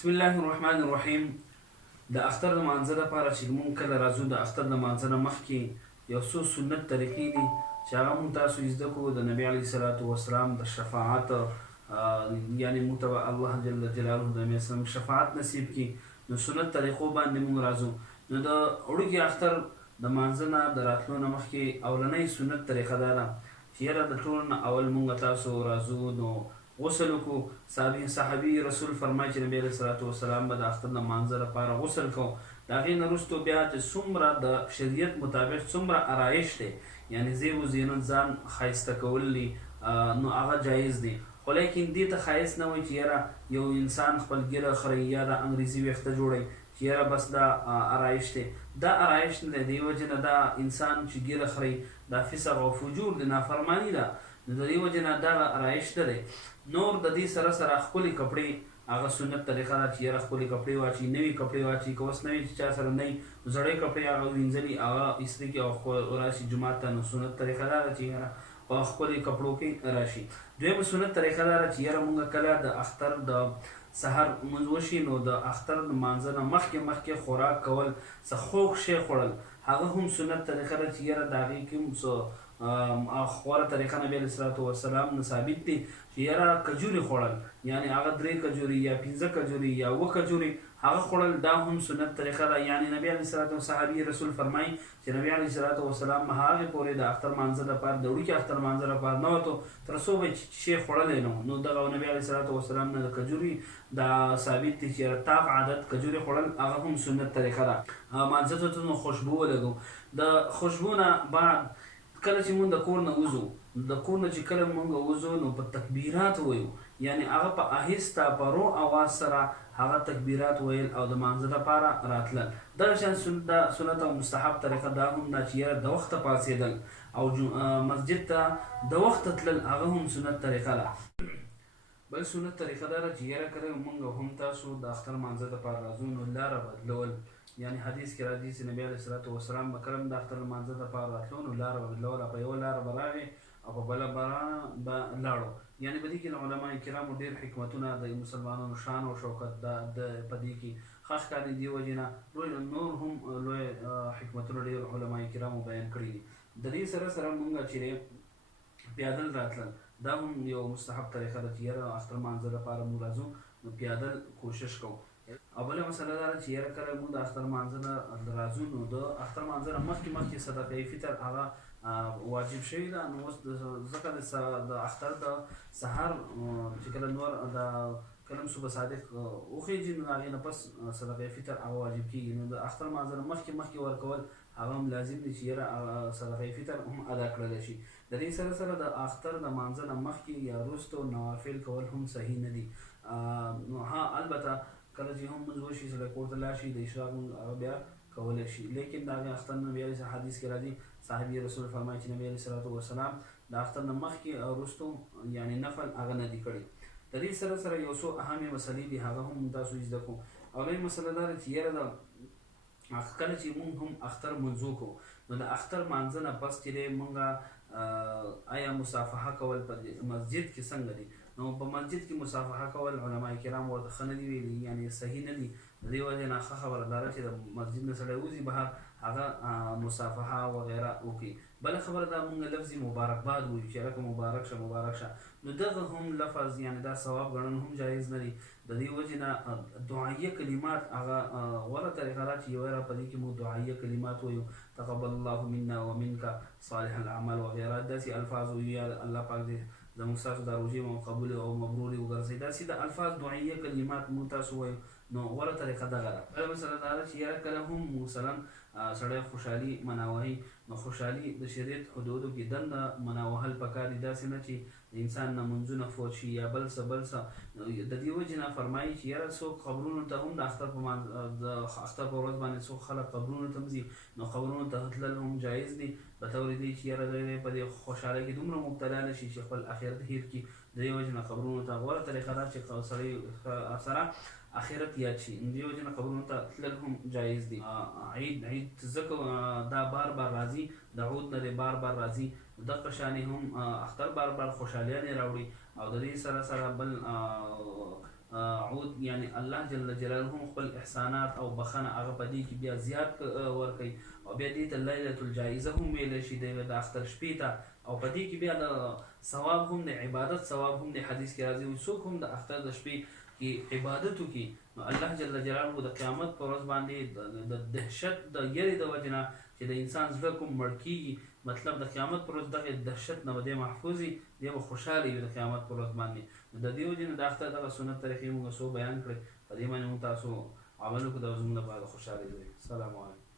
بسم الله الرحمن الرحیم. د اختر د مانځه لپاره چې مونږ کله راځو د اختر د مانځه نه مخکې یو څو سنت طریقې دي چې هغه مونږ تاسو زده کړو د نبي علیه الصلاة والسلام د شفاعت یعنې مونږ ته الله جل جلاله د نبي اسلام شفاعت نصیب کړي. نو سنت طریقو باندې مونږ راځو. نو د وړوکي اختر د مانځه نه د راتلو نه مخکې اولنۍ سنت طریقه دا ده چې یاره د ټولو نه اول مونږ تاسو راځو نو غسل وکړو. صحابي رسول فرمایي چې نبی علیه الصلاة والسلام به د اختر د مانځه لپاره غسل کوو. د هغې نه وروستو بیا چې څومره د شریعت مطابق څومره آرایش دی یعنې زیب و زینت ځان ښایسته کول دي نو هغه جایز دی. خو لیکن دې ته ښایست نه وایي چې یاره یو انسان خپل ګیره خري یا د انګریزي ویښته جوړوي چې یاره بس دا آرایش دی. دا آرایش نه دی. دې وجې نه دا انسان چې ګیره خري دا فسق او فجور دی، نافرماني ده. نو د دې وجې نه دغه آرایش نه دی. نور د دې سره سره ښکلي کپړې هغه سنت طریقه ده چې یاره ښکلي کپړې واچي، نوي کپړې واچي. که اوس نوي چې چا سره نه وي زړې کپړې هغه وینځلي هغه ایستري کړي او راشي جومات ته. نو سنت طریقه دا ده چې یاره په ښکلي کپړو کې راشي. دویمه سنت طریقه دا ده چې یاره مونږ کله د اختر د سحر لمونځ وشي نو د اختر د مانځه نه مخکې خوراک کول، څه خوږ شی خوړل هغه هم سنت طریقه ده چې یاره د هغې کې هم څه غوره طریقه نبی علیه الصلاة والسلام نه ثابت دی چې یاره کجوري خوړل، یعنې هغه 3 کجوري یا 15 کجوري یا 7 کجوري هغه خوړل دا هم سنت طریقه ده. یعنې نبی علیه الصلاة صحابي رسول فرمایي چې نبی علیه الصلاة والسلام هغې پورې د اختر مانځه لپاره د وړوکي اختر مانځه لپاره نه وتو تر څو به شی خوړلی نه نو دغه نبی علیه الصلاة والسلام نه د کجوري دا ثابت دی چې طاق عادت کجوري خوړل هغه هم سنت طریقه ده. مانځه ته نو خوشبو ولګو. د خوشبو نه بعد کله چې مونږ د کور نه وځو، د کور نه چې کله مونږ وځو نو په تکبیرات وایو، یعنې هغه په آهسته په رو اواز سره هغه تکبیرات ویل او د مانځه لپاره راتلل. دغه شان سنت او مستحب طریقه دا هم ده چې یاره د وخته پاڅېدل او مسجد ته د وخته تلل هغه هم سنت طریقه ده. بل سنت طریقه دا ده چې یاره کله مونږ هم تاسو د اختر مانځه لپاره راځو نو لاره بدلول، یعنی حدیث کې راځي چې نبی علیه الصلاة والسلام به کله د اختر لمانځه لپاره راتلو نو لاره به بدلوله، په یوه لاره به راغی او په بله به لاړو. یعنې په دې کې علماء کرامو ډېر حکمتونه د مسلمانانو شان او شوکت په دې کې ښه ښکاري. دې وجې نه نور هم لوی حکمتونه ډېر علماء کرامو بیان کړي دي. د دې سره سره مونږ چې پیادل راتلل دا هم یو مستحب طریقه ده چې یاره اختر مانځه لپاره مونږ راځو نو پیادل کوشش کوو. او بله مسله دا ده چې یاره کله مونږ د اختر مانځه نه راځو نو د اختر مانځه نه مخکې صدقه فطر هغه واجب شوي ده. نو اوس ځکه د اختر د سهار چې کله نور د کله صبح صادق وخېږي نو هغې نه پس صدقه فطر هغه واجب کېږي. نو د اختر مانځه نه مخکې ورکول هغه هم لازم دی چې یاره صدقه فطر هم ادا کړلی شي. د دې سره سره د اختر د مانځه نه مخکې یا وروستو نوافل کول هم صحیح نه دي. نو ها البته کله چې هم لمونځ وشي سړی کور ته لاړ شي د اشراق هغه بیا کولی شي. لیکن د هغې اختر نه بیا حدیث کې راځي صحابي رسول فرمایي چې نبی علیه الصلاة والسلام د اختر نه مخکې او وروستو یعنې نفل هغه نه دي کړي. د دې سره سره یو څو اهمې مسلې دي هغه هم تاسو زده کړو. اولۍ مسله دا ده چې یاره د کله چې مونږ هم اختر منځ وکړو نو د اختر مانځه نه پس چې دی مونږ آیا مصافحه کول په مسجد کې څنګه دي؟ نو په مسجد کې مصافحه کول علماء کرام ورته ښه نه دي ویلي، یعنې صحیح نه دي. د دې وجې نه ښه خبره دا ده چې د مسجد نه سړی وځي بهر هغه مصافحه وغیره وکړي. بله خبره دا مونږ لفظ مبارکباد وایو چې هلکه مبارک شه مبارک شه، نو دغه هم لفظ یعنې دا ثواب ګڼل هم جایز نه دي. د دې وجې نه دعایه کلمات هغه غوره طریقه ده چې یوه په دې کې مونږ دعایه کلمات وایو تقبل الله منا ومنک صالح الاعمال وغیره داسې الفاظ وایو یا الله پاک دې زموږ ستاسو دا روژې مو قبول او مبرورې وګرځوي. داسې د الفاظ دعایه کلمات مونږ تاسو وایو نو غوره طریقه دغه ده. بله مسله دا ده چې یاره کله هم مثلا سړی خوشحالي مناوهي نو خوشحالي د شریعت حدودو کې دنده مناوهل پکار دي. داسې نه چې د انسان نه منځونه فوت شي یا بل څه د دې وجې نه فرمایي چې یاره څوک قبرونو ته هم د اختر په ورځ باندې څوک خلک قبرونو ته ځي نو قبرونو ته تلل هم جایز دي په طور دی چې یاره دی په دې خوشحالۍ کې دومره مبتلا نه شي چې خپل آخرت هیر کړي. د دې وجې نه قبرونو ته غوره طریقه ده چې سړی سره آخرت یاد شي. د دې وجې نه قبرونو ته تلل هم جایز دي. عید ځکه دا بار بار راځي، د عود نه دی بار بار راځي، دغه شانې هم اختر بار بار خوشحالیانې راوړي. او د دې سره سره بل عود یعنی الله جل جلاله خپل احسانات او بخنه هغه په دې کې بیا زیات ورکوي او بیا دې ته لیلة الجایزه هم ویلی شي د اختر شپې ته او په دې کې بیا د ثواب هم د عبادت ثواب هم د حدیث کې راځي څوک هم د اختر د شپې کې عبادت وکړي نو الله جل جلاله د قیامت پر ورځ باندې د دهشت د یری د وجې نه چې د انسان زړه کوم مړ کېږي مطلب د قیامت پر ورځ دغه دهشت نه به دی محفوظ وي دی به خوشحاله وي د قیامت پر ورځ باندې نو د دې وجې نه د اختر دغه سنت طریقې موږ څو بیان کړئ په دې باندې موږ تاسو عمل وکړو دا زموږ لپاره خوشحالي دی. السلام علیکم.